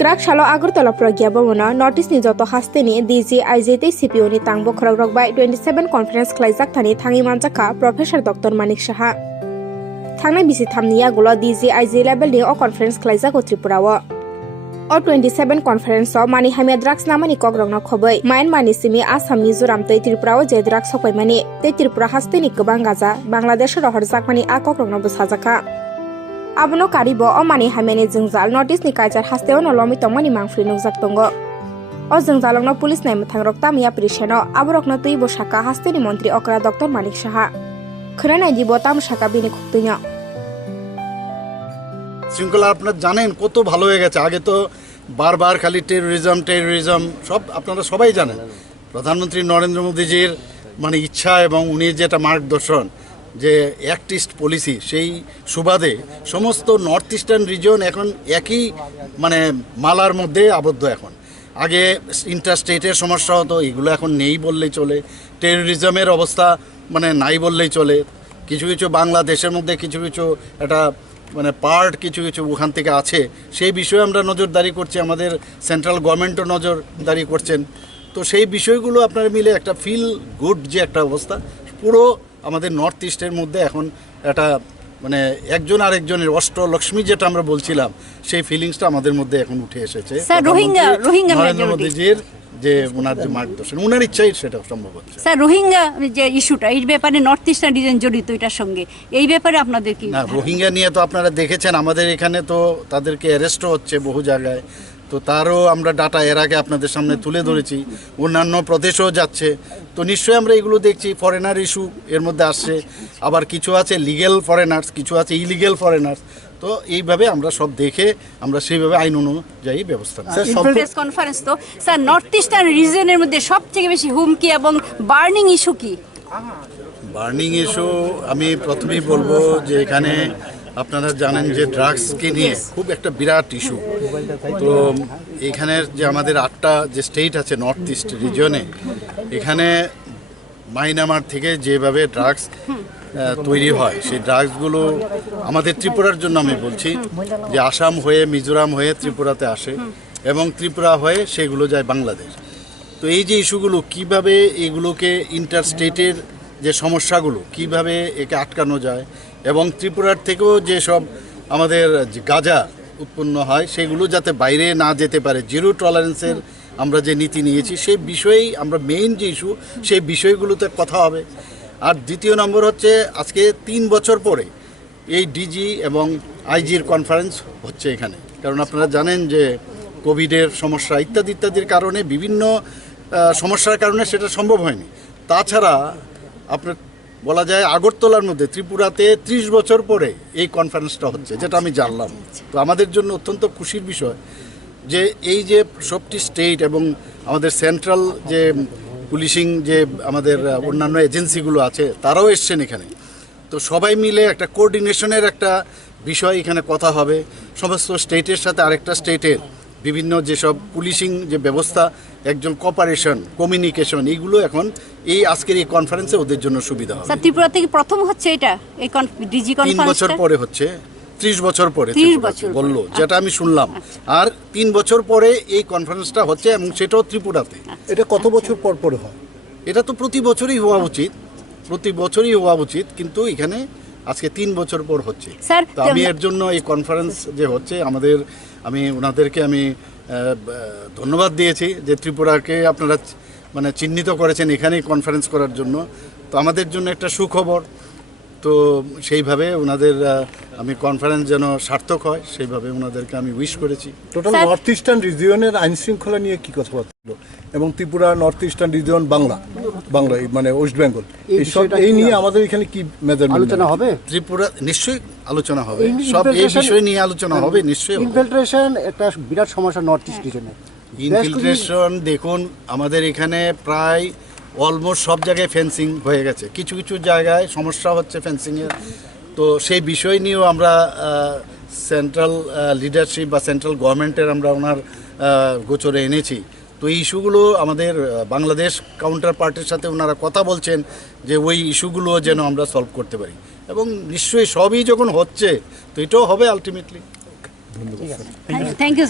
Krak shalo Agartala Pragya Bavana, notice ni joto hasteni DG IJT CPO ni Tangbokhorok Togbai 27 Confrence Klaijak Thani Thangi Manjaka Professor Dr. Manik Saha. Thangnai bisi thamniya gulo DG IJ level ni o Confrence Klaijak o Tripura o 27 Confrence o mani hamia drugs namani kogrokno khobai main mani simi Assam Mizoram tei Tripura o je drugs sokai mani tei Tripura hasteni gobang gaja Bangladesh ro horjak mani a kogrokno bosajaka. Abono karibo o mani hameni jingjal notice ni kajar hasteo no lomi tongmani mangfri nukjak tongo o jingjalongno police nai muthangrok tamia prisheno aborokno tui bosaka hasteni mantri okra Dr. Manik Saha khranai dibo tam shaka bini khuktunya শৃঙ্খলা আপনারা জানেন কত ভালো হয়ে গেছে। আগে তো বারবার খালি টেরোরিজম সব আপনারা সবাই জানেন। প্রধানমন্ত্রী নরেন্দ্র মোদীজির মানে ইচ্ছা এবং উনি যেটা মার্গদর্শন যে অ্যাক্ট ইস্ট পলিসি সেই সুবাদে সমস্ত নর্থ ইস্টার্ন রিজন এখন একই মানে মালার মধ্যে আবদ্ধ। এখন আগে ইন্টারস্টেটের সমস্যা হতো, এগুলো এখন নেই বললেই চলে। টেরোরিজমের অবস্থা মানে নাই বললেই চলে। কিছু কিছু বাংলাদেশের মধ্যে কিছু কিছু একটা মানে পার্ট কিছু কিছু ওখান থেকে আছে, সেই বিষয়ে আমরা নজরদারি করছি, আমাদের সেন্ট্রাল গভর্নমেন্টও নজরদারি করছেন। তো সেই বিষয়গুলো আপনারা মিলে একটা ফিল গুড যে একটা অবস্থা পুরো আমাদের নর্থ ইস্টের মধ্যে এখন একটা মানে একজন আরেকজনের অষ্টলক্ষ্মী যেটা আমরা বলছিলাম সেই ফিলিংসটা আমাদের মধ্যে এখন উঠে এসেছে। নরেন্দ্র মোদীজির যে ওনার যে মার্গদর্শন ওনার ইচ্ছাই সেটা সম্ভব হচ্ছে। স্যার রোহিঙ্গা যে ইস্যুটা এই ব্যাপারে নর্থ ইস্টার্ন রিজন জড়িত এটার সঙ্গে এই ব্যাপারে আপনাদের কি না? রোহিঙ্গা নিয়ে তো আপনারা দেখেছেন আমাদের এখানে তো তাদেরকে অ্যারেস্টও হচ্ছে বহু জায়গায়। তো তারও আমরা ডাটা এর আগে আপনাদের সামনে তুলে ধরেছি, অন্যান্য প্রদেশেও যাচ্ছে। তো নিশ্চয়ই আমরা এগুলো দেখছি। ফরেনার ইস্যু এর মধ্যে আসছে, আবার কিছু আছে লিগ্যাল ফরেনার্স, কিছু আছে ইলিগ্যাল ফরেনার্স। তো এইভাবে আমরা সব দেখে আমরা সেইভাবে আইন অনুযায়ী ব্যবস্থা নিই। প্রেস কনফারেন্স তো স্যার নর্থ ইস্টার্ন রিজনের মধ্যে সবথেকে বেশি হুমকি এবং বার্নিং ইস্যু কি? বার্নিং ইস্যু আমি প্রথমেই বলবো যে এখানে আপনারা জানেন যে ড্রাগসকে নিয়ে খুব একটা বিরাট ইস্যু। তো এখানের যে আমাদের 8টা যে স্টেট আছে নর্থ ইস্ট রিজনে, এখানে মায়ানমার থেকে যেভাবে ড্রাগস তৈরি হয় সেই ড্রাগসগুলো আমাদের ত্রিপুরার জন্য আমি বলছি যে আসাম হয়ে মিজোরাম হয়ে ত্রিপুরাতে আসে এবং ত্রিপুরা হয়ে সেগুলো যায় বাংলাদেশ। তো এই যে ইস্যুগুলো কিভাবে এগুলোকে ইন্টারস্টেটের যে সমস্যাগুলো কিভাবে একে আটকানো যায় এবং ত্রিপুরার থেকেও যে সব আমাদের গাঁজা উৎপন্ন হয় সেগুলো যাতে বাইরে না যেতে পারে, জিরো টলারেন্সের আমরা যে নীতি নিয়েছি সেই বিষয়েই আমরা মেইন যে ইস্যু সেই বিষয়গুলোতে কথা হবে। আর দ্বিতীয় নম্বর হচ্ছে আজকে 3 বছর পরে এই ডিজি এবং আইজির কনফারেন্স হচ্ছে এখানে, কারণ আপনারা জানেন যে কোভিডের সমস্যা ইত্যাদির কারণে বিভিন্ন সমস্যার কারণে সেটা সম্ভব হয়নি। তাছাড়া আপনার বলা যায় আগরতলার মধ্যে ত্রিপুরাতে 30 বছর পরে এই কনফারেন্সটা হচ্ছে, যেটা আমি জানলাম। তো আমাদের জন্য অত্যন্ত খুশির বিষয় যে এই যে সবটি স্টেট এবং আমাদের সেন্ট্রাল যে পুলিশিং যে আমাদের অন্যান্য এজেন্সিগুলো আছে তারাও এসছেন এখানে। তো সবাই মিলে একটা কোঅর্ডিনেশনের একটা বিষয় এখানে কথা হবে। সমস্ত স্টেটের সাথে আরেকটা স্টেটের বিভিন্ন যেসব পুলিশিং যে ব্যবস্থা, একজন কোঅপারেশন কমিউনিকেশন, এইগুলো এখন এই আজকের এই কনফারেন্সে ওদের জন্য সুবিধা হবে। স্যার ত্রিপুরা থেকে প্রথম হচ্ছে এটা এই ডিজি কনফারেন্স 3 বছর পরে হচ্ছে, 30 বছর পরে বললো যেটা আমি শুনলাম। আর 3 বছর পরে এই কনফারেন্সটা হচ্ছে এবং সেটাও ত্রিপুরাতে। এটা কত বছর পর পরে হয়? এটা তো প্রতি বছরই হওয়া উচিত, কিন্তু এখানে আজকে 3 বছর পর হচ্ছে। তো আমি এর জন্য এই কনফারেন্স যে হচ্ছে আমি ওনাদেরকে আমি ধন্যবাদ দিয়েছি যে ত্রিপুরাকে আপনারা মানে চিহ্নিত করেছেন এখানেই কনফারেন্স করার জন্য। তো আমাদের জন্য একটা সুখবর। তো সেইভাবে ওনাদের আমি কনফারেন্স যেন সার্থক হয় সেইভাবে ওনাদেরকে আমি উইশ করেছি। টোটাল নর্থ ইস্টার্ন রিজিয়নের আইন শৃঙ্খলা নিয়ে কি কথাবার্তা হলো এবং Tripura north eastern region Bangla মানে ওয়েস্ট বেঙ্গল এই নিয়ে আমাদের এখানে কি আলোচনা হবে? ত্রিপুরা নিশ্চয়ই আলোচনা হবে, সব এই বিষয় নিয়ে আলোচনা হবে নিশ্চয়ই। ইনফিলট্রেশন একটা বিরাট সমস্যা নর্থ ইস্ট রিজনে। ইনফিলট্রেশন দেখুন আমাদের এখানে প্রায় অলমোস্ট সব জায়গায় ফেন্সিং হয়ে গেছে, কিছু কিছু জায়গায় সমস্যা হচ্ছে ফেন্সিংয়ের। তো সেই বিষয় নিয়েও আমরা সেন্ট্রাল লিডারশিপ বা সেন্ট্রাল গভর্নমেন্টের আমরা ওনার গোচরে এনেছি। তো এই ইস্যুগুলো আমাদের বাংলাদেশ কাউন্টার পার্টির সাথে ওনারা কথা বলছেন যে ওই ইস্যুগুলো যেন আমরা সলভ করতে পারি এবং নিশ্চয়ই সবই যখন হচ্ছে তো এটাও হবে আলটিমেটলি। Thank you.